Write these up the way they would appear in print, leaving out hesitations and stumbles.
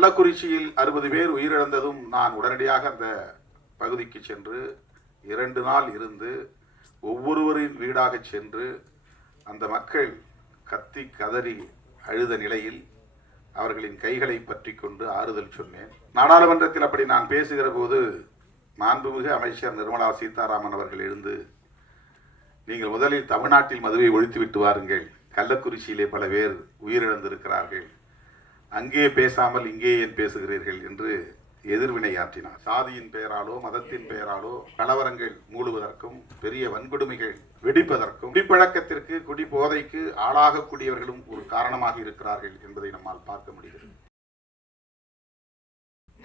கள்ளக்குறிச்சியில் 60 பேர் உயிரிழந்ததும் நான் உடனடியாக அந்த பகுதிக்கு சென்று 2 நாள் இருந்து ஒவ்வொருவரின் வீடாக சென்று அந்த மக்கள் கத்தி கதறி அழுத நிலையில் அவர்களின் கைகளை பற்றி கொண்டு ஆறுதல் சொன்னேன். நாடாளுமன்றத்தில் அப்படி நான் பேசுகிற போது மாண்புமிகு அமைச்சர் நிர்மலா சீதாராமன் அவர்கள் எழுந்து, நீங்கள் முதலில் தமிழ்நாட்டில் மதுவை ஒழித்துவிட்டு வாருங்கள், கள்ளக்குறிச்சியிலே பல பேர் உயிரிழந்திருக்கிறார்கள், அங்கே பேசாமல் இங்கே ஏன் பேசுகிறீர்கள் என்று எதிர்வினையாற்றினார். சாதியின் பெயராலோ மதத்தின் பெயராலோ கலவரங்கள் மூடுவதற்கும் பெரிய வன்கொடுமைகள் வெடிப்பதற்கும் குடிப்பழக்கத்திற்கு குடி போதைக்கு ஆளாகக்கூடியவர்களும் ஒரு காரணமாக இருக்கிறார்கள் என்பதை நம்மால் பார்க்க முடிகிறது.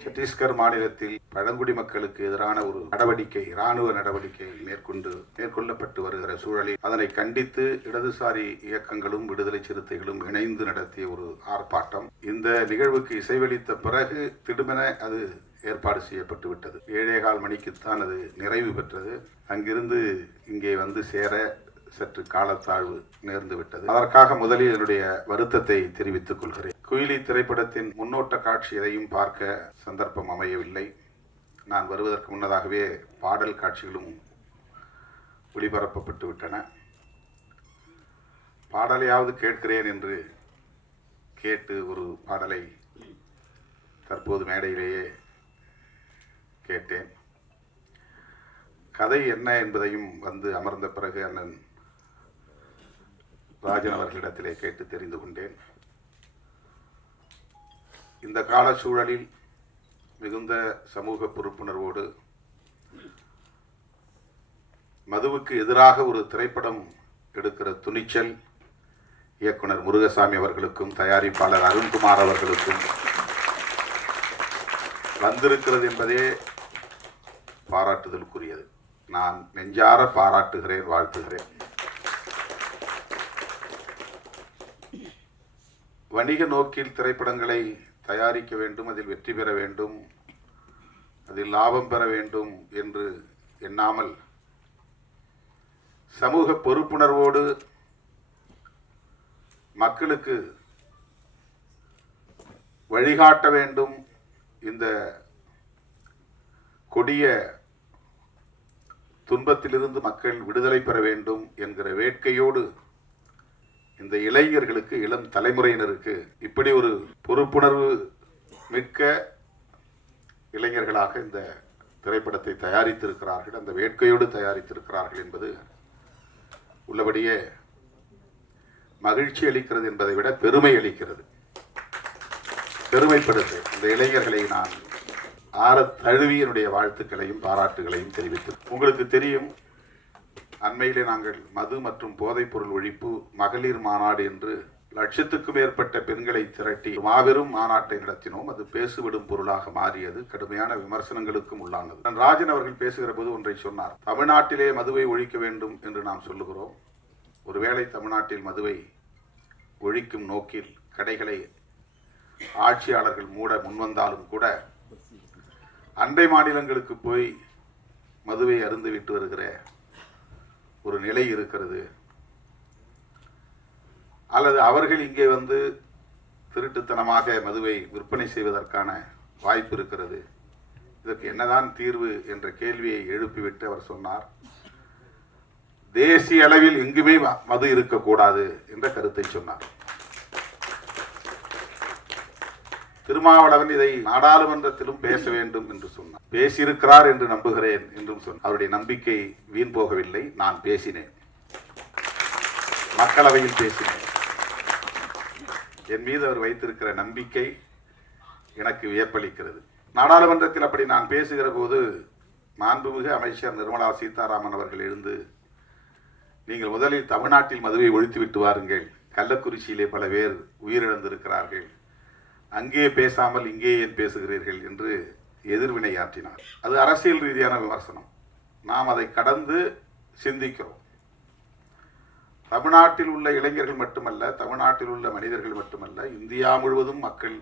சத்தீஸ்கர் மாநிலத்தில் பழங்குடி மக்களுக்கு எதிரான ஒரு நடவடிக்கை, இராணுவ நடவடிக்கை மேற்கொள்ளப்பட்டு வருகிற சூழலில் அதனை கண்டித்து இடதுசாரி இயக்கங்களும் விடுதலை சிறுத்தைகளும் இணைந்து நடத்திய ஒரு ஆர்ப்பாட்டம். இந்த நிகழ்வுக்கு இசைவளித்த பிறகு திடுமென அது ஏற்பாடு செய்யப்பட்டு விட்டது. 7:15 மணிக்குத்தான் அது நிறைவு பெற்றது. அங்கிருந்து இங்கே வந்து சேர சற்று காலத்தாழ்வு நேர்ந்து விட்டது. அதற்காக முதலில் என்னுடைய வருத்தத்தை தெரிவித்துக் கொள்கிறேன். குயிலி திரைப்படத்தின் முன்னோட்ட காட்சி எதையும் பார்க்க சந்தர்ப்பம் அமையவில்லை. நான் வருவதற்கு முன்னதாகவே பாடல் காட்சிகளும் ஒளிபரப்பப்பட்டு விட்டன. பாடலையாவது கேட்கிறேன் என்று கேட்டு ஒரு பாடலை தற்போது மேடையிலேயே கேட்டேன். கதை என்ன என்பதையும் வந்து அமர்ந்த பிறகு அண்ணன் ராஜன் அவர்களிடத்திலே கேட்டு தெரிந்து கொண்டேன். இந்த கால சூழலில் மிகுந்த சமூக பொறுப்புணர்வோடு மதுவுக்கு எதிராக ஒரு திரைப்படம் எடுக்கிற துணிச்சல் இயக்குனர் முருகசாமி அவர்களுக்கும் தயாரிப்பாளர் அருண்குமார் அவர்களுக்கும் வந்திருக்கிறது என்பதே பாராட்டுதலுக்குரியது. நான் நெஞ்சார பாராட்டுகிறேன், வாழ்த்துகிறேன். வணிக நோக்கில் திரைப்படங்களை தயாரிக்க வேண்டும், அதில் வெற்றி பெற வேண்டும், அதில் லாபம் பெற வேண்டும் என்று எண்ணாமல் சமூக பொறுப்புணர்வோடு மக்களுக்கு வழிகாட்ட வேண்டும், இந்த கொடிய துன்பத்திலிருந்து மக்கள் விடுதலை பெற வேண்டும் என்கிற வேட்கையோடு இந்த இளைஞர்களுக்கு, இளம் தலைமுறையினருக்கு இப்படி ஒரு பொறுப்புணர்வு மிக்க இளைஞர்களாக இந்த திரைப்படத்தை தயாரித்திருக்கிறார்கள், அந்த வேட்கையோடு தயாரித்திருக்கிறார்கள் என்பது உள்ளபடியே மகிழ்ச்சி அளிக்கிறது என்பதை விட பெருமை அளிக்கிறது. பெருமைப்படுத்து இந்த இளைஞர்களை நான் ஆற தழுவி என்னுடைய வாழ்த்துக்களையும் பாராட்டுகளையும் தெரிவித்து, உங்களுக்கு தெரியும், அண்மையிலே நாங்கள் மது மற்றும் போதைப்பொருள் ஒழிப்பு மகளிர் மாநாடு என்று 1,00,000க்கும் மேற்பட்ட பெண்களை திரட்டி மாபெரும் மாநாட்டை நடத்தினோம். அது பேசுவிடும் பொருளாக மாறியது, கடுமையான விமர்சனங்களுக்கும் உள்ளானது. ராஜன் அவர்கள் பேசுகிற போது ஒன்றை சொன்னார். தமிழ்நாட்டிலே மதுவை ஒழிக்க வேண்டும் என்று நாம் சொல்லுகிறோம். ஒருவேளை தமிழ்நாட்டில் மதுவை ஒழிக்கும் நோக்கில் கடைகளை ஆட்சியாளர்கள் மூட முன்வந்தாலும் கூட அண்டை மாநிலங்களுக்கு போய் மதுவை அருந்துவிட்டு வருகிற ஒரு நிலை இருக்கிறது, அல்லது அவர்கள் இங்கே வந்து திருட்டுத்தனமாக மதுவை விற்பனை செய்வதற்கான வாய்ப்பு இருக்கிறது. இதற்கு என்னதான் தீர்வு என்ற கேள்வியை எழுப்பிவிட்டு அவர் சொன்னார், தேசிய அளவில் எங்குமே மது இருக்கக்கூடாது என்ற கருத்தை சொன்னார். திருமாவளவன் இதை நாடாளுமன்றத்திலும் பேச வேண்டும் என்று சொன்னார். பேசியிருக்கிறார் என்று நம்புகிறேன் என்றும் சொன்னார். அவருடைய நம்பிக்கை வீண் போகவில்லை. நான் பேசினேன், மக்களவையில் பேசினேன். என் மீது அவர் வைத்திருக்கிற நம்பிக்கை எனக்கு வியப்பளிக்கிறது. நாடாளுமன்றத்தில் அப்படி நான் பேசுகிற போது மாண்புமிகு அமைச்சர் நிர்மலா சீதாராமன் அவர்கள் எழுந்து, நீங்கள் முதலில் தமிழ்நாட்டில் மதுவை ஒழித்துவிட்டு வாருங்கள், கள்ளக்குறிச்சியிலே பல பேர் உயிரிழந்திருக்கிறார்கள், அங்கே பேசாமல் இங்கே ஏன் பேசுகிறீர்கள் என்று எதிர்வினையாற்றினார். அது அரசியல் ரீதியான விமர்சனம். நாம் அதை கடந்து சிந்திக்கிறோம். தமிழ்நாட்டில் உள்ள இளைஞர்கள் மட்டுமல்ல, தமிழ்நாட்டில் உள்ள மனிதர்கள் மட்டுமல்ல, இந்தியா முழுவதும் மக்கள்,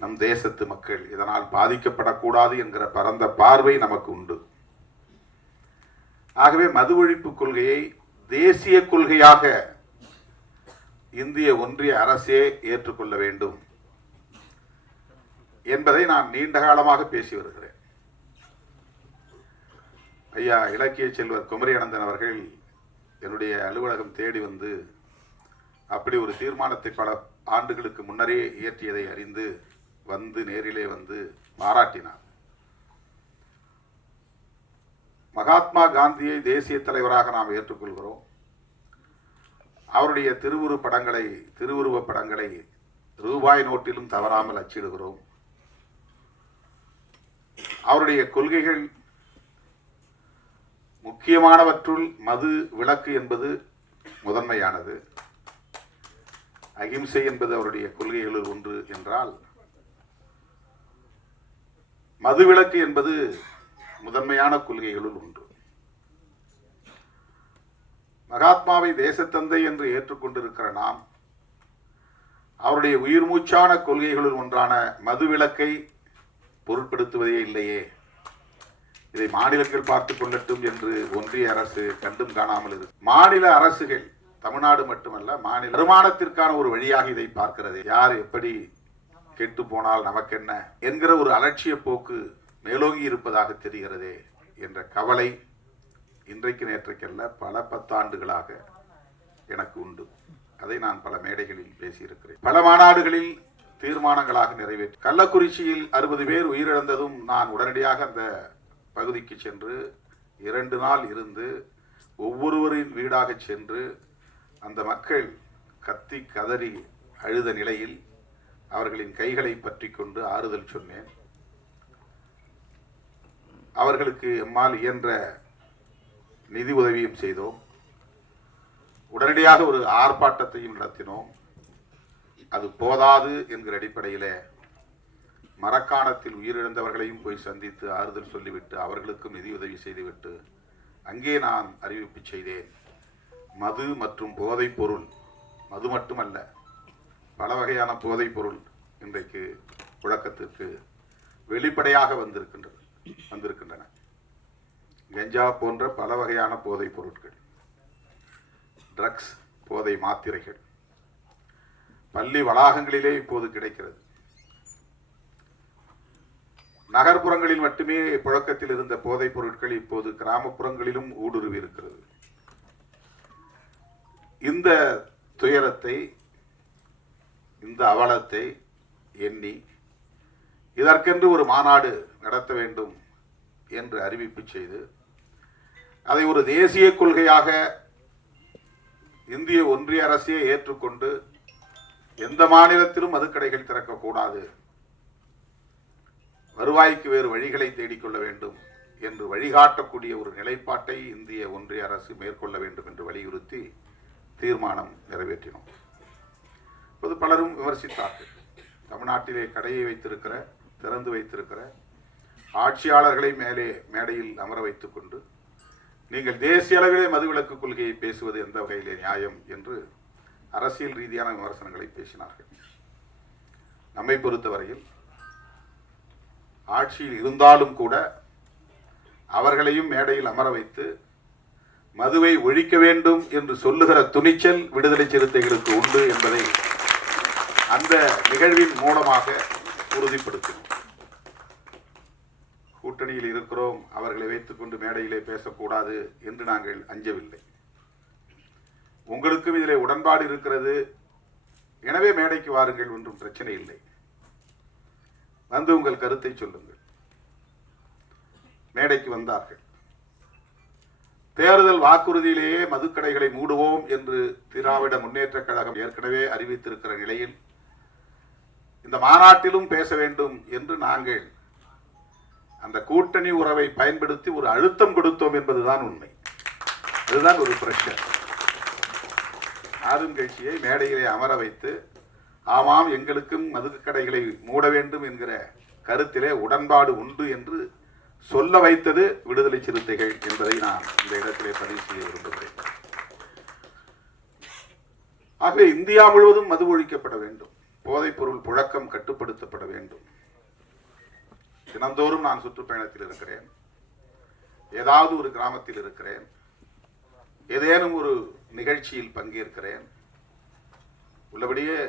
நம் தேசத்து மக்கள் இதனால் பாதிக்கப்படக்கூடாது என்கிற பரந்த பார்வை நமக்கு உண்டு. ஆகவே மது ஒழிப்பு கொள்கையை தேசிய கொள்கையாக இந்திய ஒன்றிய அரசே ஏற்றுக்கொள்ள வேண்டும். என்பதை நான் நீண்ட காலமாக பேசி வருகிறேன். ஐயா இலக்கிய செல்வர் குமரி அனந்தன் அவர்கள் என்னுடைய அலுவலகம் தேடி வந்து அப்படி ஒரு தீர்மானத்தை பல ஆண்டுகளுக்கு முன்னரே இயற்றியதை அறிந்து வந்து நேரிலே வந்து பாராட்டினார். மகாத்மா காந்தியை தேசிய தலைவராக நாம் ஏற்றுக்கொள்கிறோம். அவருடைய திருவுருவப் படங்களை ரூபாய் நோட்டிலும் தவறாமல் அச்சிடுகிறோம். அவருடைய கொள்கைகள் முக்கியமானவற்றுள் மது விலக்கு என்பது முதன்மையானது. அகிம்சை என்பது அவருடைய கொள்கைகளில் ஒன்று என்றால், மதுவிலக்கு என்பது முதன்மையான கொள்கைகளுள் ஒன்று. மகாத்மாவை தேசத்தந்தை என்று ஏற்றுக்கொண்டிருக்கிற நாம் அவருடைய உயிர் மூச்சான கொள்கைகளுள் ஒன்றான மதுவிலக்கை பொருட்படுத்துவதே இல்லையே. இதை மாநிலங்கள் பார்த்துக் கொள்ளட்டும் என்று ஒன்றிய அரசு கண்டும் காணாமல் இருக்கு. மாநில அரசுகள், தமிழ்நாடு மட்டுமல்ல, மாநில வருமானத்திற்கான ஒரு வழியாக இதை பார்க்கிறது. யார் எப்படி கெட்டு போனால் நமக்கென்ன என்கிற ஒரு அலட்சிய போக்கு மேலோங்கி இருப்பதாக தெரிகிறதே என்ற கவலை இன்றைக்கு நேற்றைக்கல்ல பல 10 ஆண்டுகளாக எனக்கு உண்டு. அதை நான் பல மேடைகளில் பேசியிருக்கிறேன். பல மாநாடுகளில் தீர்மானங்களாக நிறைவேற்றி. கள்ளக்குறிச்சியில் 60 பேர் உயிரிழந்ததும் நான் உடனடியாக அந்த பகுதிக்கு சென்று 2 நாள் இருந்து ஒவ்வொருவரின் வீடாக சென்று அந்த மக்கள் கத்தி கதறி அழுத நிலையில் அவர்களின் கைகளை பற்றி கொண்டு ஆறுதல் சொன்னேன். அவர்களுக்கு எம்மால் இயன்ற நிதி உதவியும் செய்தோம். உடனடியாக ஒரு ஆர்ப்பாட்டத்தையும் நடத்தினோம். அது போதாது என்கிற அடிப்படையில் மரக்காணத்தில் உயிரிழந்தவர்களையும் போய் சந்தித்து ஆறுதல் சொல்லிவிட்டு அவர்களுக்கும் நிதி உதவி செய்துவிட்டு அங்கே நான் அறிவிப்பு செய்தேன். மது மற்றும் போதைப் பொருள், மது மட்டுமல்ல, பல வகையான போதைப் பொருள் இன்றைக்கு புழக்கத்திற்கு வெளிப்படையாக வந்திருக்கின்றன. கஞ்சா போன்ற பல வகையான போதைப் பொருட்கள், ட்ரக்ஸ், போதை மாத்திரைகள் பள்ளி வளாகங்களிலே இப்போது கிடைக்கிறது. நகர்ப்புறங்களில் மட்டுமே புழக்கத்தில் இருந்த போதைப் பொருட்கள் இப்போது கிராமப்புறங்களிலும் ஊடுருவி இருக்கிறது. இந்த துயரத்தை, இந்த அவலத்தை எண்ணி இதற்கென்று ஒரு மாநாடு நடத்த வேண்டும் என்று அறிவிப்பு செய்து அதை ஒரு தேசிய கொள்கையாக இந்திய ஒன்றிய அரசே ஏற்றுக்கொண்டு எந்த மாநிலத்திலும் மதுக்கடைகள் திறக்கக்கூடாது, வருவாய்க்கு வேறு வழிகளை தேடிக்கொள்ள வேண்டும் என்று வழிகாட்டக்கூடிய ஒரு நிலைப்பாட்டை இந்திய ஒன்றிய அரசு மேற்கொள்ள வேண்டும் என்று வலியுறுத்தி தீர்மானம் நிறைவேற்றினோம். இப்போது பலரும் விமர்சித்தார்கள். தமிழ்நாட்டிலே கடையை திறந்து வைத்திருக்கிற ஆட்சியாளர்களை மேடையில் அமர வைத்துக் கொண்டு நீங்கள் தேசிய அளவிலே மதுவிலக்கு கொள்கையை பேசுவது எந்த வகையிலே நியாயம் என்று அரசியல் ரீதியான விமர்சனங்களை பேசினார்கள். நம்மை பொறுத்தவரையில் ஆட்சியில் இருந்தாலும் கூட அவர்களையும் மேடையில் அமர வைத்து மதுவை ஒழிக்க வேண்டும் என்று சொல்லுகிற துணிச்சல் விடுதலை சிறுத்தைகளுக்கு உண்டு என்பதை அந்த நிகழ்வின் மூலமாக உறுதிப்படுத்தினோம். கூட்டணியில் இருக்கிறோம், அவர்களை வைத்துக் கொண்டு மேடையிலே பேசக்கூடாது என்று நாங்கள் அஞ்சவில்லை. உங்களுக்கும் இதிலே உடன்பாடு இருக்கிறது, எனவே மேடைக்கு வாருங்கள், ஒன்றும் பிரச்சனை இல்லை, வந்து உங்கள் கருத்தை சொல்லுங்கள். மேடைக்கு வந்தார்கள். தேர்தல் வாக்குறுதியிலேயே மதுக்கடைகளை மூடுவோம் என்று திராவிட முன்னேற்ற கழகம் ஏற்கனவே அறிவித்திருக்கிற நிலையில் இந்த மாநாட்டிலும் பேச வேண்டும் என்று நாங்கள் அந்த கூட்டணி உறவை பயன்படுத்தி ஒரு அழுத்தம் கொடுத்தோம் என்பதுதான் உண்மை. அதுதான் ஒரு பிரஷர். ஆளுங்கட்சியை மேடையிலே அமர வைத்து ஆமாம் எங்களுக்கும் மதுக்கடைகளை மூட வேண்டும் என்கிற கருத்திலே உடன்பாடு உண்டு என்று சொல்ல வைத்தது விடுதலை சிறுத்தைகள் என்பதை நான் இந்த இடத்திலே பதிவு செய்ய விரும்புகிறேன். ஆகவே இந்தியா முழுவதும் மது ஒழிக்கப்பட வேண்டும், போதைப் பொருள் புழக்கம் கட்டுப்படுத்தப்பட வேண்டும். தினந்தோறும் நான் சுற்றுப்பயணத்தில் இருக்கிறேன், ஏதாவது ஒரு கிராமத்தில் இருக்கிறேன், ஏதேனும் ஒரு நிகழ்ச்சியில் பங்கேற்கிறேன். உள்ளபடியே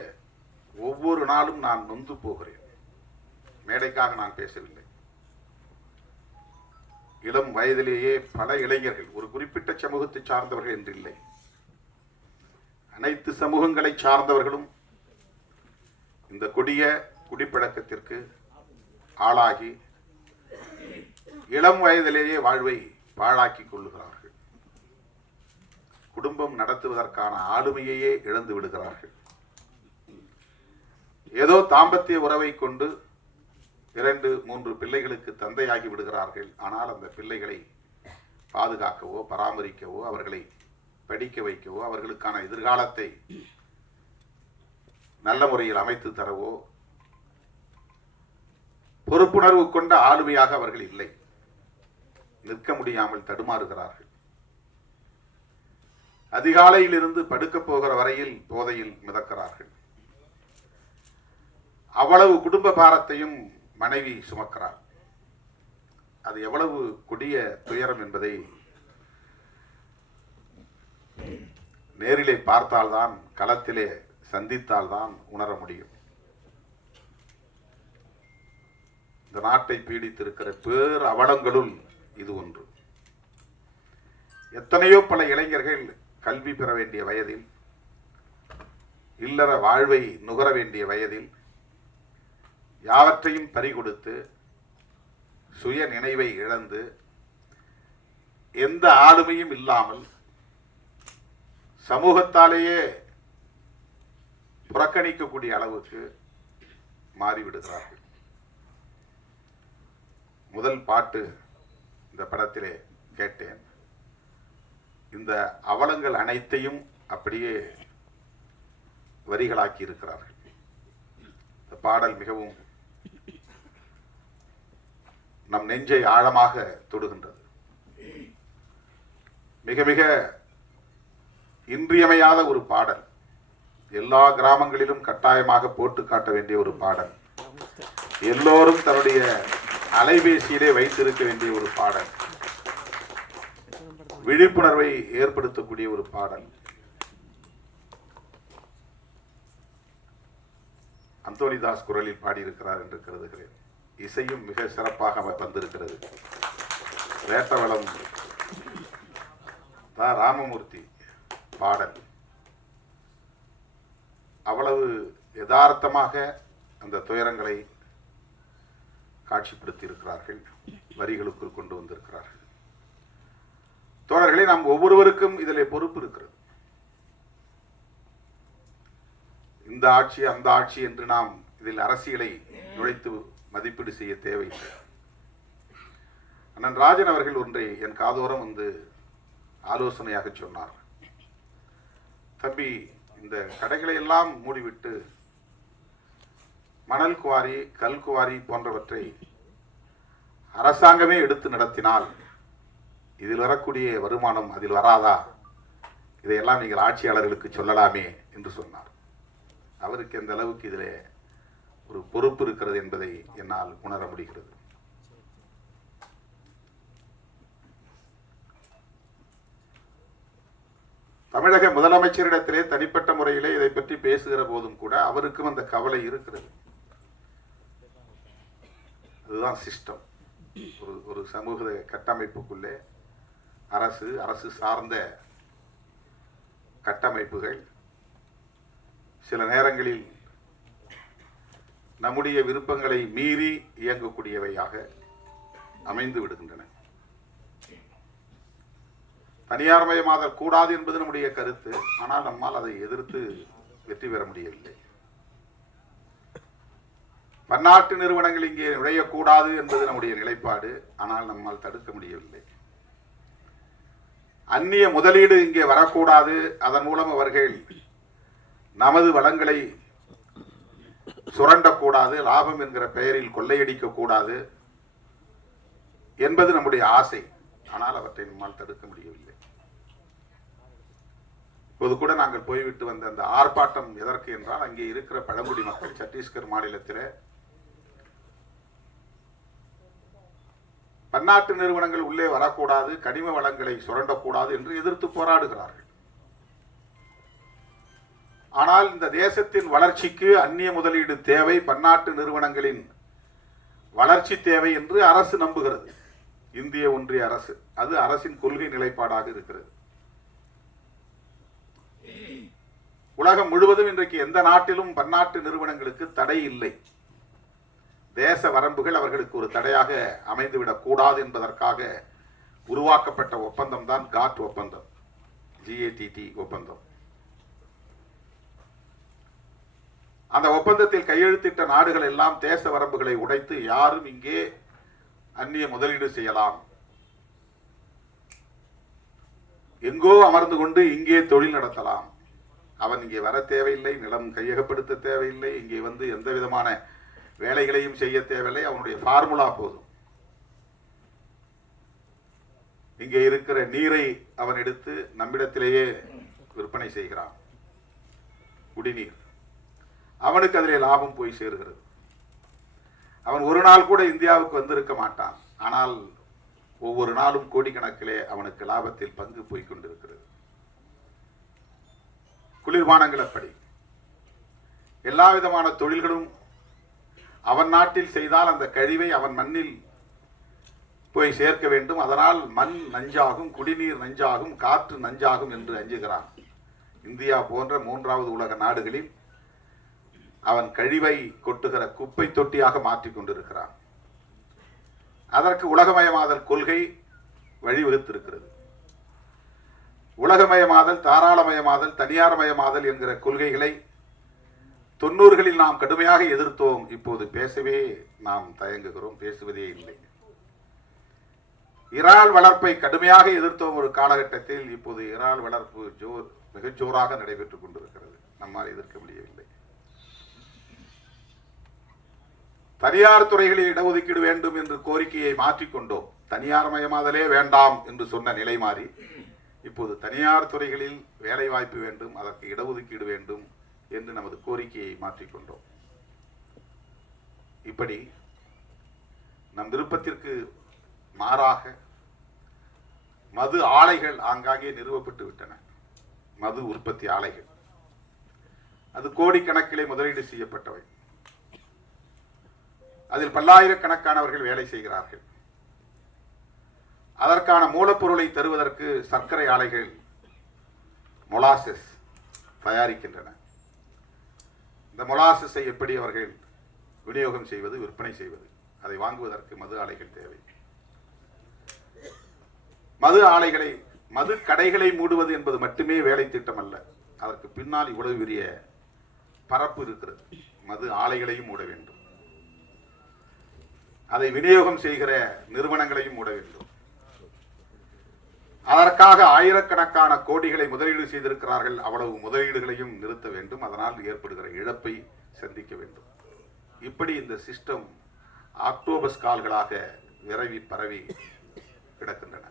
ஒவ்வொரு நாளும் நான் நொந்து போகிறேன். மேடைக்காக நான் பேசவில்லை. இளம் வயதிலேயே பல இளைஞர்கள், ஒரு குறிப்பிட்ட சமூகத்தை சார்ந்தவர்கள் என்று இல்லை, அனைத்து சமூகங்களை சார்ந்தவர்களும் இந்த கொடிய குடிப்பழக்கத்திற்கு ஆளாகி இளம் வயதிலேயே வாழ்வை பாழாக்கி கொள்ளுகிறார்கள். குடும்பம் நடத்துவதற்கான ஆளுமையையே இழந்து விடுகிறார்கள். ஏதோ தாம்பத்திய உறவை கொண்டு 2-3 பிள்ளைகளுக்கு தந்தையாகி விடுகிறார்கள். ஆனால் அந்த பிள்ளைகளை பாதுகாக்கவோ பராமரிக்கவோ அவர்களை படிக்க வைக்கவோ அவர்களுக்கான எதிர்காலத்தை நல்ல முறையில் அமைத்து தரவோ பொறுப்புணர்வு கொண்ட ஆளுமையாக அவர்கள் இல்லை. நிற்க முடியாமல் தடுமாறுகிறார்கள். அதிகாலையில் இருந்து படுக்க போகிற வரையில் போதையில் மிதக்கிறார்கள். அவ்வளவு குடும்ப பாரத்தையும் மனைவி சுமக்கிறார். அது எவ்வளவு கொடிய துயரம் என்பதை நேரிலே பார்த்தால்தான், களத்திலே சந்தித்தால்தான் உணர முடியும். இந்த நாட்டை பீடித்திருக்கிற பேர் அவலங்களுள் இது ஒன்று. எத்தனையோ பல இளைஞர்கள் கல்வி பெற வேண்டிய வயதில், இல்லற வாழ்வை நுகர வேண்டிய வயதில் யாவற்றையும் பறிகொடுத்து சுய நினைவை இழந்து எந்த ஆளுமையும் இல்லாமல் சமூகத்தாலேயே புறக்கணிக்கக்கூடிய அளவுக்கு மாறிவிடுகிறார்கள். முதல் பாட்டு இந்த படத்திலே கேட்டேன். இந்த அவலங்கள் அனைத்தையும் அப்படியே வரிகளாக்கி இருக்கிறார்கள். இந்த பாடல் மிகவும் நம் நெஞ்சை ஆழமாக தொடுகின்றது. மிக மிக இன்றியமையாத ஒரு பாடல். எல்லா கிராமங்களிலும் கட்டாயமாக போட்டு காட்ட வேண்டிய ஒரு பாடல். எல்லோரும் தன்னுடைய அலைபேசியிலே வைத்திருக்க வேண்டிய ஒரு பாடல். விழிப்புணர்வை ஏற்படுத்தக்கூடிய ஒரு பாடல். அந்தோனிதாஸ் குரலில் பாடியிருக்கிறார் என்று கருதுகிறேன். இசையும் மிக சிறப்பாக வந்திருக்கிறது. வேட்டவளம் ராமமூர்த்தி பாடல் அவ்வளவு யதார்த்தமாக அந்த துயரங்களை காட்சிப்படுத்தி இருக்கிறார்கள், வரிகளுக்குள் கொண்டு வந்திருக்கிறார்கள். தோழர்களே, நாம் ஒவ்வொருவருக்கும் இதிலே பொறுப்பு இருக்கிறது. இந்த ஆட்சி அந்த ஆட்சி என்று நாம் இதில் அரசியலை நுழைத்து மதிப்பீடு செய்ய தேவையில்லை. அண்ணன் ராஜன் அவர்கள் ஒன்றை என் காதோரம் வந்து ஆலோசனையாக சொன்னார். தம்பி, இந்த கடைகளை எல்லாம் மூடிவிட்டு மணல் குவாரி, கல் குவாரி போன்றவற்றை அரசாங்கமே எடுத்து நடத்தினால் இதில் வரக்கூடிய வருமானம் அதில் வராதா? இதையெல்லாம் நீங்கள் ஆட்சியாளர்களுக்கு சொல்லலாமே என்று சொன்னார். அவருக்கு எந்த அளவுக்கு இதிலே ஒரு பொறுப்பு இருக்கிறது என்பதை என்னால் உணர முடிகிறது. தமிழக முதலமைச்சரிடத்திலே தனிப்பட்ட முறையிலே இதை பற்றி பேசுகிற போதும் கூட அவருக்கும் அந்த கவலை இருக்கிறது. அதுதான் சிஸ்டம். ஒரு சமூக கட்டமைப்புக்குள்ளே அரசு சார்ந்த கட்டமைப்புகள் சில நேரங்களில் நம்முடைய விருப்பங்களை மீறி இயங்கக்கூடியவையாக அமைந்து விடுகின்றன. தனியார்மயமாதல் கூடாது என்பது நம்முடைய கருத்து. ஆனால் நம்மால் அதை எதிர்த்து வெற்றி பெற முடியவில்லை. பன்னாட்டு நிறுவனங்கள் இங்கே நுழையக்கூடாது என்பது நம்முடைய நிலைப்பாடு. ஆனால் நம்மால் தடுக்க முடியவில்லை. அந்நிய முதலீடு இங்கே வரக்கூடாது, அதன் மூலம் அவர்கள் நமது வளங்களை சுரண்டக்கூடாது, லாபம் என்கிற பெயரில் கொள்ளையடிக்க கூடாது என்பது நம்முடைய ஆசை. ஆனால் அவற்றை நம்மால் தடுக்க முடியவில்லை. இப்போது கூட நாங்கள் போய்விட்டு வந்த அந்த ஆர்ப்பாட்டம் எதற்கு என்றால், அங்கே இருக்கிற பழங்குடி மக்கள் சத்தீஸ்கர் மாநிலத்தில் பன்னாட்டு நிறுவனங்கள் உள்ளே வரக்கூடாது, கனிம வளங்களை சுரண்டக்கூடாது என்று எதிர்த்து போராடுகிறார்கள். ஆனால் இந்த தேசத்தின் வளர்ச்சிக்கு அந்நிய முதலீடு தேவை, பன்னாட்டு நிறுவனங்களின் வளர்ச்சி தேவை என்று அரசு நம்புகிறது. இந்திய ஒன்றிய அரசு, அது அரசின் கொள்கை நிலைப்பாடாக இருக்கிறது. உலகம் முழுவதும் இன்றைக்கு எந்த நாட்டிலும் பன்னாட்டு நிறுவனங்களுக்கு தடை இல்லை. தேச வரம்புகள் அவர்களுக்கு ஒரு தடையாக அமைந்துவிடக் கூடாது என்பதற்காக உருவாக்கப்பட்ட ஒப்பந்தம் தான் GATT ஒப்பந்தம், GATT ஒப்பந்தம். அந்த ஒப்பந்தத்தில் கையெழுத்திட்ட நாடுகள் எல்லாம் தேச வரம்புகளை உடைத்து யாரும் இங்கே அந்நிய முதலீடு செய்யலாம், எங்கோ அமர்ந்து கொண்டு இங்கே தொழில் நடத்தலாம், அவன் இங்கே வர தேவையில்லை, நிலம் கையகப்படுத்த தேவையில்லை, இங்கே வந்து எந்த விதமான வேலைகளையும் செய்ய தேவையில்லை, அவனுடைய ஃபார்முலா போதும். இங்கே இருக்கிற நீரை அவன் எடுத்து நம்மிடத்திலேயே விற்பனை செய்கிறான், குடிநீர். அவனுக்கு அதிலே லாபம் போய் சேருகிறது. அவன் ஒரு நாள் கூட இந்தியாவுக்கு வந்திருக்க மாட்டான், ஆனால் ஒவ்வொரு நாளும் கோடிக்கணக்கிலே அவனுக்கு லாபத்தில் பங்கு போய் கொண்டிருக்கிறது. குளிர்பானங்கள் அப்படி. எல்லா விதமான தொழில்களும் அவன் நாட்டில் செய்தால் அந்த கழிவை அவன் மண்ணில் போய் சேர்க்க வேண்டும். அதனால் மண் நஞ்சாகும், குடிநீர் நஞ்சாகும், காற்று நஞ்சாகும் என்று அஞ்சுகிறான். இந்தியா போன்ற மூன்றாவது உலக நாடுகளில் அவன் கழிவை கொட்டுகிற குப்பை தொட்டியாக மாற்றிக் கொண்டிருக்கிறான். அதற்கு உலகமயமாதல் கொள்கை வழிவகுத்திருக்கிறது. உலகமயமாதல், தாராளமயமாதல், தனியார்மயமாதல் என்கிற கொள்கைகளை 90களில் நாம் கடுமையாக எதிர்த்தோம். இப்போது பேசவே நாம் தயங்குகிறோம், பேசுவதே இல்லை. இறால் வளர்ப்பை கடுமையாக எதிர்த்தோம் ஒரு காலகட்டத்தில். இப்போது இறால் வளர்ப்பு மிக ஜோராக நடைபெற்றுக் கொண்டிருக்கிறது. நம்மால் எதிர்க்க முடியவில்லை. தனியார் துறைகளில் இடஒதுக்கீடு வேண்டும் என்று கோரிக்கையை மாற்றிக்கொண்டோம். தனியார் மயமாதலே வேண்டாம் என்று சொன்ன நிலை மாறி இப்போது தனியார் துறைகளில் வேலை வாய்ப்பு வேண்டும், அதற்கு இடஒதுக்கீடு வேண்டும் என்று நமது கோரிக்கையை மாற்றிக்கொண்டோம். இப்படி நம் விருப்பத்திற்கு மாறாக மது ஆலைகள் ஆங்காங்கே நிறுவப்பட்டு விட்டன. மது உற்பத்தி ஆலைகள், அது கோடிக்கணக்கிலே முதலீடு செய்யப்பட்டவை. அதில் பல்லாயிரக்கணக்கானவர்கள் வேலை செய்கிறார்கள். அதற்கான மூலப்பொருளை தருவதற்கு சர்க்கரை ஆலைகள் மொலாசஸ் தயாரிக்கின்றன. இந்த மொலாசஸை எப்படி அவர்கள் விநியோகம் செய்வது, விற்பனை செய்வது, அதை வாங்குவதற்கு மது ஆலைகள் தேவை. மது கடைகளை மூடுவது என்பது மட்டுமே வேலை திட்டம் அல்ல. அதற்கு பின்னால் இவ்வளவு பெரிய பரப்பு இருக்கிறது. மது ஆலைகளையும் மூட வேண்டும், அதை விநியோகம் செய்கிற நிறுவனங்களையும் மூட வேண்டும். அதற்காக ஆயிரக்கணக்கான கோடிகளை முதலீடு செய்திருக்கிறார்கள். அவ்வளவு முதலீடுகளையும் நிறுத்த வேண்டும். அதனால் ஏற்படுகிற இழப்பை சந்திக்க வேண்டும். இப்படி இந்த சிஸ்டம் ஆக்டோபஸ் கால்களாக விரவி பரவி கிடக்கின்றன.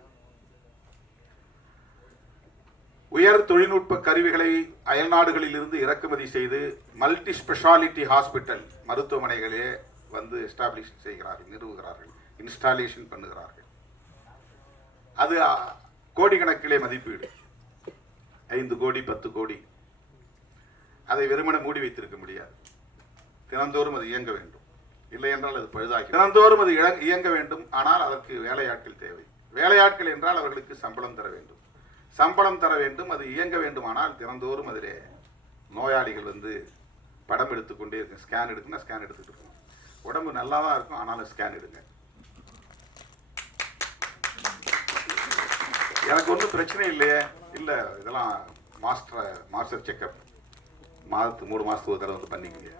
உயர் தொழில்நுட்ப கருவிகளை அயல் நாடுகளில் இருந்து இறக்குமதி செய்து மல்டி ஸ்பெஷாலிட்டி ஹாஸ்பிட்டல் மருத்துவமனைகளே வந்து எஸ்டாப்ளிஷ் செய்கிறார்கள், நிறுவுகிறார்கள், இன்ஸ்டாலேஷன் பண்ணுகிறார்கள். அது கோடிக்கணக்கிலே மதிப்பீடு, 5 கோடி 10 கோடி. அதை வெறுமனே மூடி வைத்திருக்க முடியாது. தினந்தோறும் அது இயங்க வேண்டும், இல்லை என்றால் அது பழுதாகி. தினந்தோறும் அது இயங்க வேண்டும். ஆனால் அதற்கு வேலையாட்கள் தேவை. வேலையாட்கள் என்றால் அவர்களுக்கு சம்பளம் தர வேண்டும். சம்பளம் தர வேண்டும், அது இயங்க வேண்டுமானால் தினந்தோறும் அதிலே நோயாளிகள் வந்து படம் எடுத்துக்கொண்டே இருக்கு. ஸ்கேன் எடுக்குன்னா ஸ்கேன் எடுத்துக்கிட்டு இருக்கணும். உடம்பு நல்லா தான் இருக்கும், ஆனாலும் ஸ்கேன் எடுங்க. எனக்கு ஒன்றும் பிரச்சனை இல்லையே, இல்லை இதெல்லாம் மாஸ்டர் செக்அப் மாதத்துக்கு 3 மாதத்துக்கு ஒரு தடவை வந்து பண்ணிக்கங்க,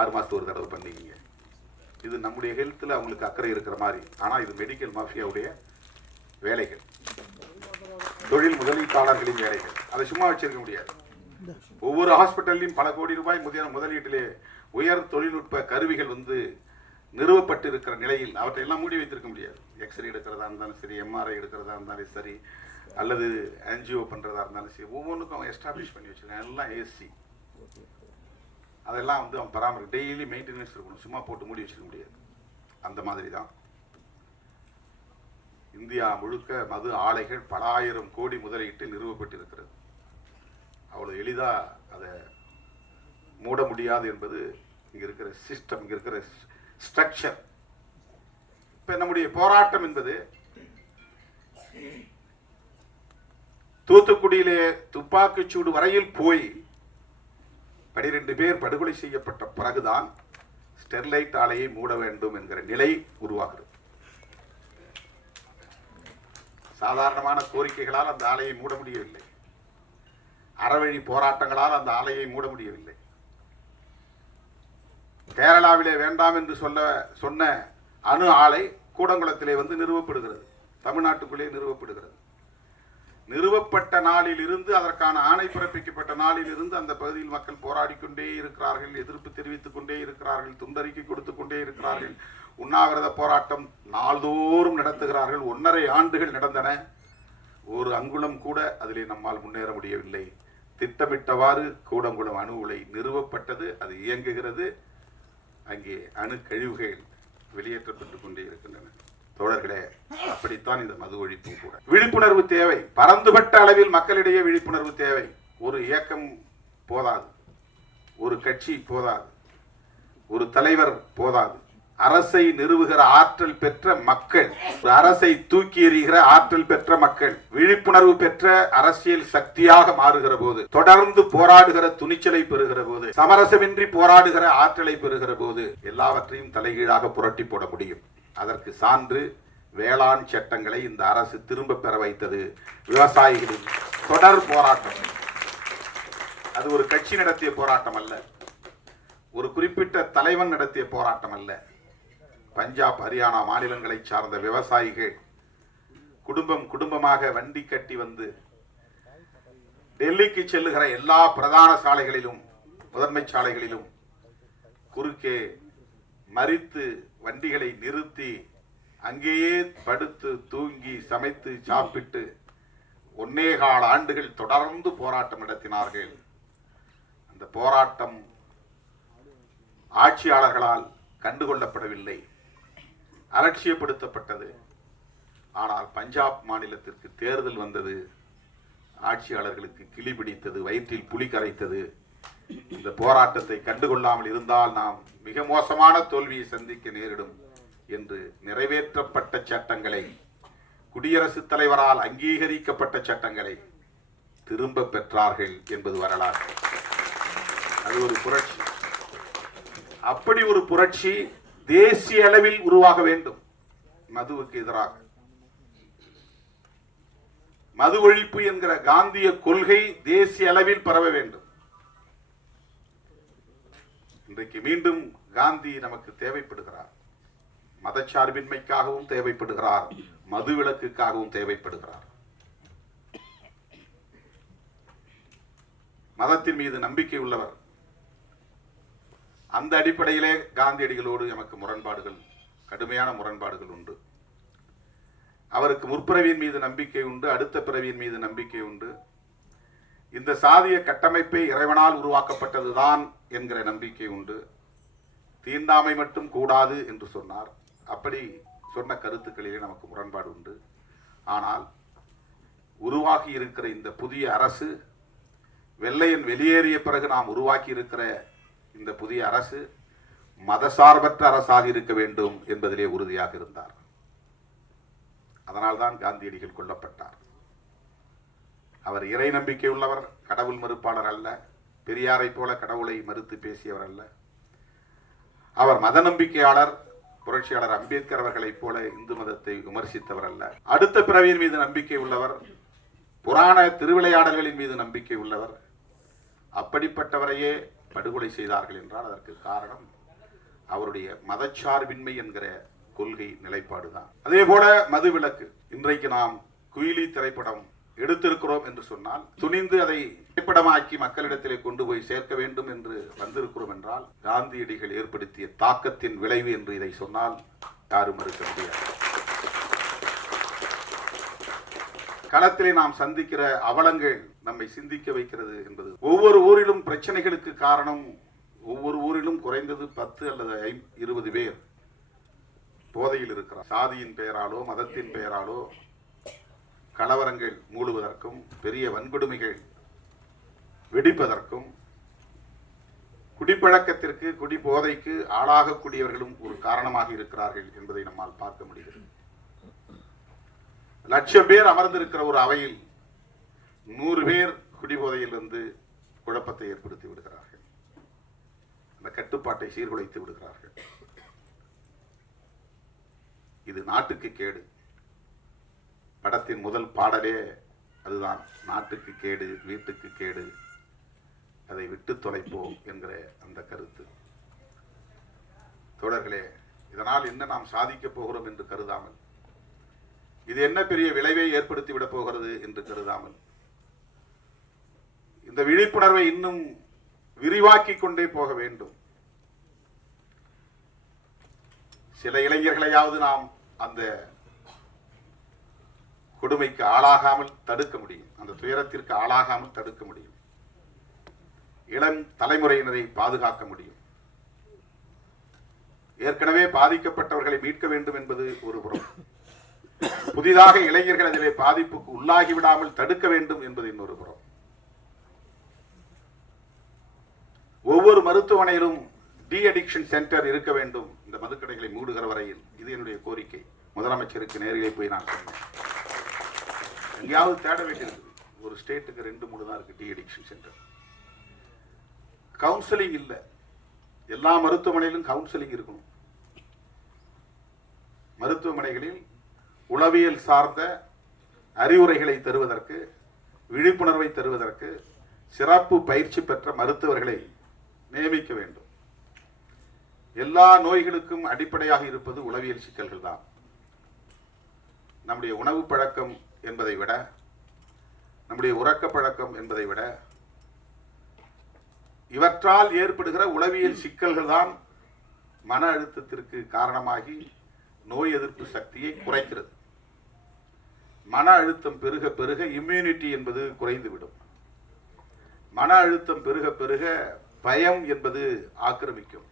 6 மாதத்துக்கு ஒரு தடவை பண்ணிக்கங்க. இது நம்முடைய ஹெல்த்தில் அவங்களுக்கு அக்கறை இருக்கிற மாதிரி. ஆனால் இது மெடிக்கல் மாஃபியாவுடைய வேலைகள், தொழில் முதலீட்டாளர்களின் வேலைகள். அதை சும்மா வச்சிருக்க முடியாது. ஒவ்வொரு ஹாஸ்பிட்டல்லையும் பல கோடி ரூபாய் முதலீட்டிலே உயர் தொழில்நுட்ப கருவிகள் வந்து நிறுவப்பட்டு இருக்கிற நிலையில் அவற்றை எல்லாம் மூடி வைத்திருக்க முடியாது. எக்ஸ்ரே எடுக்கிறதா இருந்தாலும் சரி, எம்ஆர்ஐ எடுக்கிறதா இருந்தாலும் சரி, அல்லது ஆன்ஜிஓ பண்ணுறதா இருந்தாலும் சரி, ஒவ்வொன்றுக்கும் அவங்க எஸ்டாப்ளிஷ் பண்ணி வச்சுருக்காங்க. எல்லாம் ஏசி. அதெல்லாம் வந்து அவன் பராமரி, டெய்லி மெயின்டெனன்ஸ் இருக்கணும். சும்மா போட்டு மூடி வச்சுக்க முடியாது. அந்த மாதிரி தான் இந்தியா முழுக்க மது ஆலைகள் பல ஆயிரம் கோடி முதலீட்டில் நிறுவப்பட்டு இருக்கிறது. அவ்வளவு எளிதாக அதை மூட முடியாது என்பது இங்கே இருக்கிற சிஸ்டம், இங்கே இருக்கிற ஸ்ட்ரக்சர். இப்ப நம்முடைய போராட்டம் என்பது தூத்துக்குடியிலே துப்பாக்கிச்சூடு வரையில் போய் 12 பேர் படுகொலை செய்யப்பட்ட பிறகுதான் ஸ்டெர்லைட் ஆலையை மூட வேண்டும் என்கிற நிலை உருவாகிறது. சாதாரணமான கோரிக்கைகளால் அந்த ஆலையை மூட முடியவில்லை. அறவழி போராட்டங்களால் அந்த ஆலையை மூட முடியவில்லை. கேரளாவிலே வேண்டாம் என்று சொன்ன அணு ஆலை கூடங்குளத்திலே வந்து நிறுவப்படுகிறது. தமிழ்நாட்டுக்குள்ளே நிறுவப்படுகிறது. நிறுவப்பட்ட நாளில் இருந்து அதற்கான ஆணை பிறப்பிக்கப்பட்ட நாளில் இருந்து அந்த பகுதியில் மக்கள் போராடிக் கொண்டே இருக்கிறார்கள், எதிர்ப்பு தெரிவித்துக் கொண்டே இருக்கிறார்கள், துண்டறிக்கை கொடுத்துக் கொண்டே இருக்கிறார்கள், உண்ணாவிரத போராட்டம் நாள்தோறும் நடத்துகிறார்கள். 1.5 ஆண்டுகள் நடந்தன. ஒரு அங்குலம் கூட அதிலே நம்மால் முன்னேற முடியவில்லை. திட்டமிட்டவாறு கூடங்குளம் அணு உலை நிறுவப்பட்டது, அது இயங்குகிறது. அங்கே அணு கழிவுகள் வெளியேற்றப்பட்டுக் கொண்டே இருக்கின்றன. தோழர்களே, அப்படித்தான் இந்த மது ஒழிப்பும் கூட. விழிப்புணர்வு தேவை, பரந்துபட்ட அளவில் மக்களிடையே விழிப்புணர்வு தேவை. ஒரு இயக்கம் போதாது, ஒரு கட்சி போதாது, ஒரு தலைவர் போதாது. அரசை நிறுவுகிற ஆற்றல் பெற்ற மக்கள், அரசை தூக்கி எறிகிற ஆற்றல் பெற்ற மக்கள் விழிப்புணர்வு பெற்ற அரசியல் சக்தியாக மாறுகிற போது, தொடர்ந்து போராடுகிற துணிச்சலை பெறுகிற போது, சமரசமின்றி போராடுகிற ஆற்றலை பெறுகிற போது எல்லாவற்றையும் தலைகீழாக புரட்டி போட முடியும். அதற்கு சான்று வேளாண் சட்டங்களை இந்த அரசு திரும்ப பெற வைத்தது. விவசாயிகளின் தொடர் போராட்டம். அது ஒரு கட்சி நடத்திய போராட்டம் அல்ல, ஒரு குறிப்பிட்ட தலைவன் நடத்திய போராட்டம் அல்ல. பஞ்சாப், ஹரியானா மாநிலங்களை சார்ந்த விவசாயிகள் குடும்பமாக வண்டி கட்டி வந்து டெல்லிக்கு செல்லுகிற எல்லா பிரதான சாலைகளிலும், முதன்மை சாலைகளிலும் குறுக்கே மறித்து வண்டிகளை நிறுத்தி அங்கேயே படுத்து தூங்கி சமைத்து சாப்பிட்டு 1.25 ஆண்டுகள் தொடர்ந்து போராட்டம் நடத்தினார்கள். அந்த போராட்டம் ஆட்சியாளர்களால் கண்டுகொள்ளப்படவில்லை, அலட்சியப்படுத்தப்பட்டது. ஆனால் பஞ்சாப் மாநிலத்திற்கு தேர்தல் வந்தது, ஆட்சியாளர்களுக்கு கிளி பிடித்தது, வயிற்றில் புலி கரைத்தது. இந்த போராட்டத்தை கண்டுகொள்ளாமல் இருந்தால் நாம் மிக மோசமான தோல்வியை சந்திக்க நேரிடும் என்று நிறைவேற்றப்பட்ட சட்டங்களை, குடியரசுத் தலைவரால் அங்கீகரிக்கப்பட்ட சட்டங்களை திரும்ப பெற்றார்கள் என்பது வரலாறு. அது ஒரு புரட்சி. அப்படி ஒரு புரட்சி தேசிய அளவில் உருவாக வேண்டும். மதுவுக்கு எதிராக மது ஒழிப்பு என்கிற காந்திய கொள்கை தேசிய அளவில் பரவ வேண்டும். இன்றைக்கு மீண்டும் காந்தி நமக்கு தேவைப்படுகிறார். மதச்சார்பின்மைக்காகவும் தேவைப்படுகிறார், மது விலக்குக்காகவும் தேவைப்படுகிறார். மதத்தின் மீது நம்பிக்கை உள்ளவர். அந்த அடிப்படையிலே காந்தியடிகளோடு எமக்கு முரண்பாடுகள், கடுமையான முரண்பாடுகள் உண்டு. அவருக்கு முற்பிறவியின் மீது நம்பிக்கை உண்டு, அடுத்த பிறவியின் மீது நம்பிக்கை உண்டு. இந்த சாதிய கட்டமைப்பை இறைவனால் உருவாக்கப்பட்டதுதான் என்கிற நம்பிக்கை உண்டு. தீண்டாமை மட்டும் கூடாது என்று சொன்னார். அப்படி சொன்ன கருத்துக்களிலே நமக்கு முரண்பாடு உண்டு. ஆனால் உருவாகி இருக்கிற இந்த புதிய அரசு, வெள்ளையன் வெளியேறிய பிறகு நாம் உருவாக்கி இருக்கிற இந்த புதிய அரசு மதசார்பற்ற அரசாக இருக்க வேண்டும் என்பதிலே உறுதியாக இருந்தார். அதனால்தான் காந்தியடிகள் கொல்லப்பட்டார். அவர் இறை நம்பிக்கை உள்ளவர், கடவுள் மறுப்பாளர் அல்ல. பெரியாரை போல கடவுளை மறுத்து பேசியவர் அல்ல. அவர் மத நம்பிக்கையாளர். புரட்சியாளர் அம்பேத்கர் அவர்களைப் போல இந்து மதத்தை விமர்சித்தவர் அல்ல. அடுத்த பிறவியின் மீது நம்பிக்கை உள்ளவர், புராண திருவிளையாடல்களின் மீது நம்பிக்கை உள்ளவர். அப்படிப்பட்டவரையே படுகொலை செய்தார்கள் என்றால் அதற்கு காரணம் அவருடைய மதச்சார்பின்மை என்கிற கொள்கை நிலைப்பாடுதான். அதே போல மது விலக்கு. இன்றைக்கு நாம் குயிலி திரைப்படம் எடுத்திருக்கிறோம் என்று சொன்னால், துணிந்து அதை திரைப்படமாக்கி மக்களிடத்திலே கொண்டு போய் சேர்க்க வேண்டும் என்று வந்திருக்கிறோம் என்றால், காந்தியடிகள் ஏற்படுத்திய தாக்கத்தின் விளைவு என்று இதை சொன்னால் யாரும் மறுக்க முடியாது. களத்திலே நாம் சந்திக்கிற அவலங்கள் நம்மை சிந்திக்க வைக்கிறது என்பது. ஒவ்வொரு ஊரிலும் பிரச்சனைகளுக்கு காரணம், ஒவ்வொரு ஊரிலும் குறைந்தது 10 அல்லது 20 பேர் போதையில் இருக்கிறார். சாதியின் பெயராலோ மதத்தின் பெயராலோ கலவரங்கள் மூடுவதற்கும் பெரிய வன்கொடுமைகள் வெடிப்பதற்கும் குடிப்பழக்கத்திற்கு, குடி போதைக்கு ஆளாகக்கூடியவர்களும் ஒரு காரணமாக இருக்கிறார்கள் என்பதை நம்மால் பார்க்க முடிகிறது. லட்சம் பேர் அமர்ந்திருக்கிற ஒரு அவையில் 100 பேர் குடிபோதையிலிருந்து குழப்பத்தை ஏற்படுத்தி விடுகிறார்கள். அந்த கட்டுப்பாட்டை சீர்குலைத்து விடுகிறார்கள். இது நாட்டுக்கு கேடு. படத்தின் முதல் பாடலே அதுதான், நாட்டுக்கு கேடு, வீட்டுக்கு கேடு, அதை விட்டு தொலைப்போம் என்கிற அந்த கருத்து. தோழர்களே, இதனால் என்ன நாம் சாதிக்கப் போகிறோம் என்று கருதாமல், இது என்ன பெரிய விளைவை ஏற்படுத்திவிடப் போகிறது என்று கருதாமல், இந்த விழிப்புணர்வை இன்னும் விரிவாக்கிக் கொண்டே போக வேண்டும். சில இளைஞர்களையாவது நாம் அந்த கொடுமைக்கு ஆளாகாமல் தடுக்க முடியும், அந்த துயரத்திற்கு ஆளாகாமல் தடுக்க முடியும். இளம் தலைமுறையினரை பாதுகாக்க முடியும். ஏற்கனவே பாதிக்கப்பட்டவர்களை மீட்க வேண்டும் என்பது ஒரு புறம், புதிதாக இளைஞர்கள் அதிலே பாதிப்புக்கு உள்ளாகிவிடாமல் தடுக்க வேண்டும் என்பது இன்னொரு புறம். ஒவ்வொரு மருத்துவமனையிலும் டி அடிக்ஷன் சென்டர் இருக்க வேண்டும், இந்த மதுக்கடைகளை மூடுகிற வரையில். இது என்னுடைய கோரிக்கை. முதலமைச்சருக்கு நேரிலே போய் நான் சொன்னேன். எங்கேயாவது தேட வேண்டியிருக்குது. ஒரு ஸ்டேட்டுக்கு 2-3 தான் இருக்கு டி அடிக்ஷன் சென்டர். கவுன்சிலிங் இல்லை. எல்லா மருத்துவமனையிலும் கவுன்சிலிங் இருக்கணும். மருத்துவமனைகளில் உளவியல் சார்ந்த அறிவுரைகளை தருவதற்கு, விழிப்புணர்வை தருவதற்கு சிறப்பு பயிற்சி பெற்ற மருத்துவர்களை நியமிக்க வேண்டும். எல்லா நோய்களுக்கும் அடிப்படையாக இருப்பது உளவியல் சிக்கல்கள் தான். நம்முடைய உணவு பழக்கம் என்பதை விட, நம்முடைய உறக்க பழக்கம் என்பதை விட, இவற்றால் ஏற்படுகிற உளவியல் சிக்கல்கள் தான் மன அழுத்தத்திற்கு காரணமாகி நோய் எதிர்ப்பு சக்தியை குறைக்கிறது. மன அழுத்தம் பெருக பெருக இம்யூனிட்டி என்பது குறைந்துவிடும். மன அழுத்தம் பெருக பெருக பயம் என்பது ஆக்கிரமிக்கும்.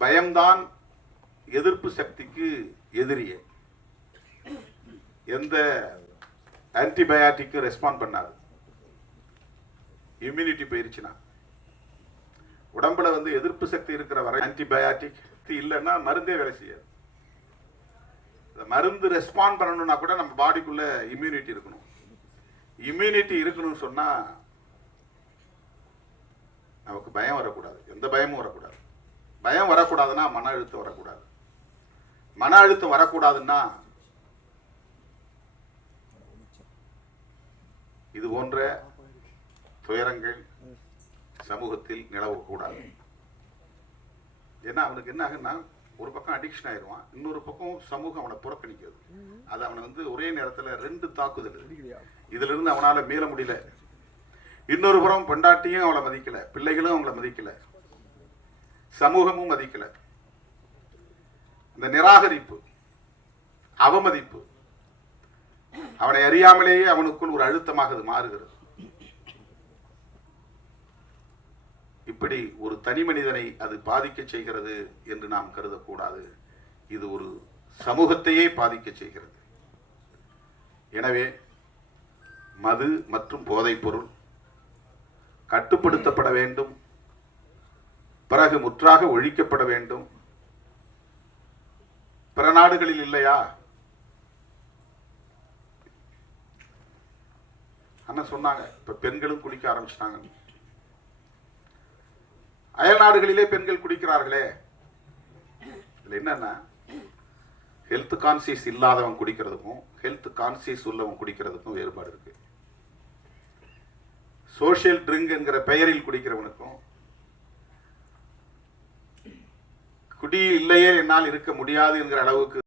பயம்தான் எதிர்ப்பு சக்திக்கு எதிரியே. எந்த ஆன்டிபயாட்டிக்கு ரெஸ்பாண்ட் பண்ணாது. இம்யூனிட்டி போயிருச்சுன்னா, உடம்புல எதிர்ப்பு சக்தி இருக்கிற வரை ஆன்டிபயாட்டிக் இல்லைன்னா மருந்தே வேலை செய்யாது. மருந்து ரெஸ்பாண்ட் பண்ணணும்னா கூட நம்ம பாடிக்குள்ள இம்யூனிட்டி இருக்கணும். இம்யூனிட்டி இருக்கணும்னு சொன்னா நமக்கு பயம் வரக்கூடாது, எந்த பயமும் வரக்கூடாது. பயம் வரக்கூடாதுன்னா மன அழுத்தம் வரக்கூடாது. மன அழுத்தம் வரக்கூடாதுன்னா இது போன்ற துயரங்கள் சமூகத்தில் நிலவக்கூடாது. ஏன்னா அவனுக்கு என்ன ஆகுன்னா, ஒரு பக்கம் அடிக்ஷன் ஆயிடுவான், இன்னொரு பக்கம் சமூகம் அவனை புறக்கணிக்கிறது. அது அவனை ஒரே நேரத்தில் 2 தாக்குதல். இதுல இருந்து அவனால மீள முடியல. இன்னொரு புறம் பொண்டாட்டியும் அவளை மதிக்கல, பிள்ளைகளும் அவங்கள மதிக்கல, சமூகமும் மதிக்கல. இந்த நிராகரிப்பு, அவமதிப்பு அவனை அறியாமலேயே அவனுக்குள் ஒரு அழுத்தமாக அது மாறுகிறது. இப்படி ஒரு தனி மனிதனை அது பாதிக்க செய்கிறது என்று நாம் கருதக்கூடாது. இது ஒரு சமூகத்தையே பாதிக்க செய்கிறது. எனவே மது மற்றும் போதைப் பொருள் கட்டுப்படுத்தப்பட வேண்டும், பிறகு முற்றாக ஒழிக்கப்பட வேண்டும். பிற நாடுகளில் இல்லையா? அண்ணன் சொன்னாங்க, இப்ப பெண்களும் குடிக்க ஆரம்பிச்சிட்டாங்க. அயல் நாடுகளிலே பெண்கள் குடிக்கிறார்களே. இதுல என்னன்னா, ஹெல்த் கான்சியஸ் இல்லாதவன் குடிக்கிறதுக்கும் ஹெல்த் கான்சியஸ் உள்ளவன் குடிக்கிறதுக்கும் வேறுபாடு இருக்கு. சோஷியல் ட்ரிங்க் என்கிற பெயரில் குடிக்கிறவனுக்கும், குடி இல்லையே என்னால் இருக்க முடியாது என்கிற அளவுக்கு